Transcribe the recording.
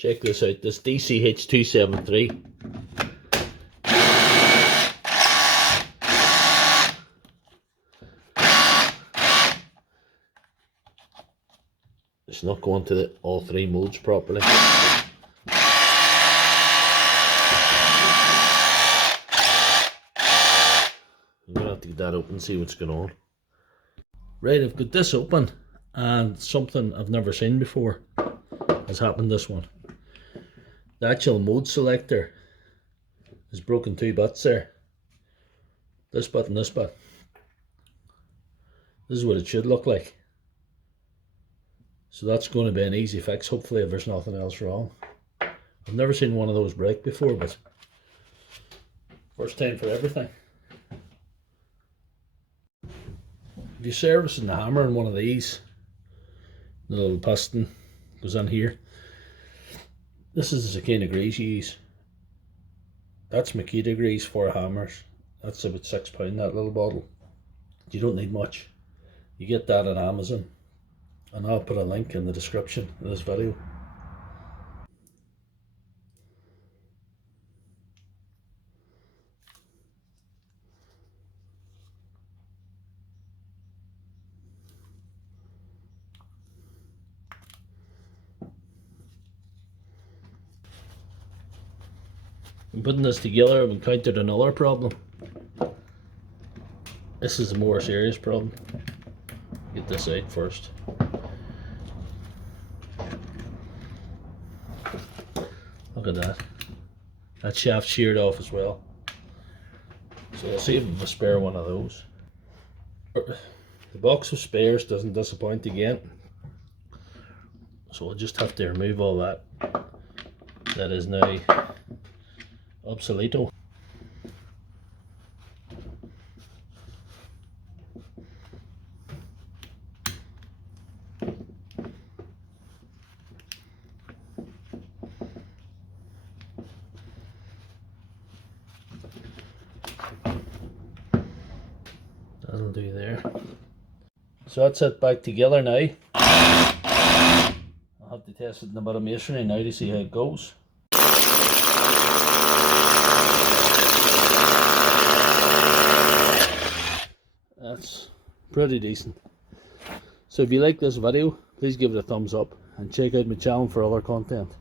Check this out, this DCH273. It's not going to all three modes properly. I'm going to have to get that open and see what's going on. Right, I've got this open and something I've never seen before has happened this one. The actual mode selector is broken 2 bits there. This bit and this bit. This is what it should look like. So that's going to be an easy fix, hopefully, if there's nothing else wrong. I've never seen one of those break before, but first time for everything. If you're servicing the hammer in one of these, the little piston goes in here. This is the kind of grease you use. That's Makita grease for hammers. That's about £6, that little bottle. You don't need much. You get that on Amazon, and I'll put a link in the description of this video. In putting this together, I've encountered another problem. This is a more serious problem. Get this out first. Look at that. That shaft sheared off as well. So I'll see if I have a spare one of those. The box of spares doesn't disappoint again. So I'll just have to remove all that. That is now obsoleto. That'll do there. So that's it back together now. I'll have to test it in a bit of masonry now to see how it goes. That's pretty decent. So if you like this video, please give it a thumbs up and check out my channel for other content.